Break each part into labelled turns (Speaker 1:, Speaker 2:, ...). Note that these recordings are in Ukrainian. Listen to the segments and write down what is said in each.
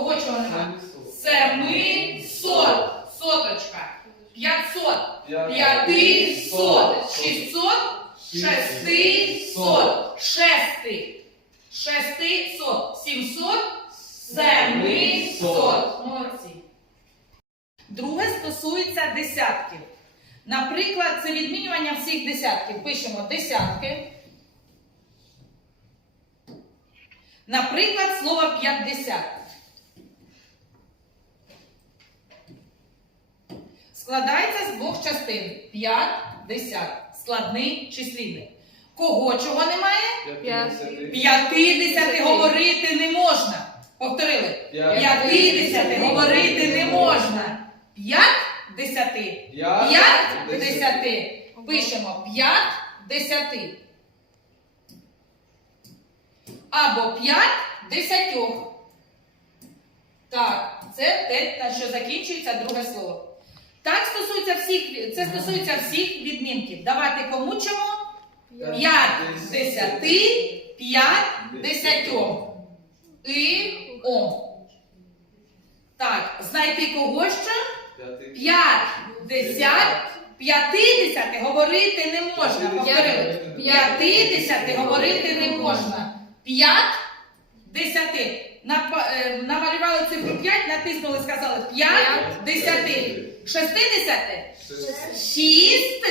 Speaker 1: Кого чого нема? Семисот. Соточка. П'ятсот. П'ятисот. Шістсот. Шестисот. Шести. Шестисот. Сімсот. Семисот. Молодці. Друге стосується десятків. Наприклад, це відмінювання всіх десятків. Пишемо десятки. Наприклад, слово 50. Складається з двох частин. 50. Складний числівник. Кого чого немає? 50 говорити не можна. Повторили. 50 говорити не можна. 5 десяти. 5 десяти. Пишемо 5 десяти. Або 5 десятьох. Так, це те, на що закінчується друге слово. Так стосується всіх, це стосується всіх відмінків. Давайте кому чому? 5 10, 5 10. І О. Так, знайти кого ще? 5 10, 50 говорити не можна. Повторили. 50 говорити не можна. 5 10. Намалювали цифру 5, натиснули, сказали 5 10. Шестидесяти? Шість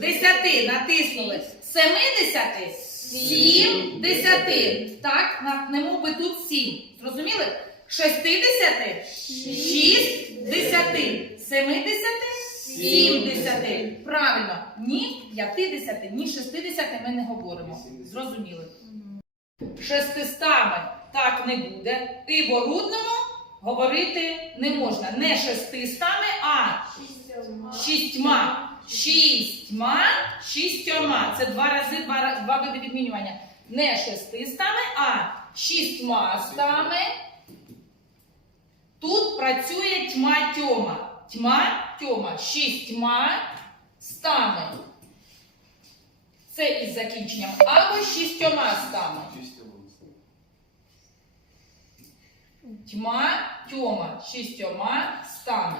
Speaker 1: десяти. Натиснули. Семидесяти? Сім десяти. Так, натнемо би тут сім. Зрозуміли? Шестидесяти? Шість десяти. Семидесяти? Сімдесяти. Правильно. Ні п'ятидесяти, ні шестидесяти ми не говоримо. Зрозуміли? Шестистами так не буде. І в орудному говорити не можна. Не шестистами, а шістьма. Шістьма, шістьома. Це два рази, два, два види відмінювання. Не шестистами, а шістьма стами. Тут працює тьма тьома. Тьма тьома. Шістьма стами. Це із закінченням. Або шістьома стами. Тьма тьома. Шістьома стами.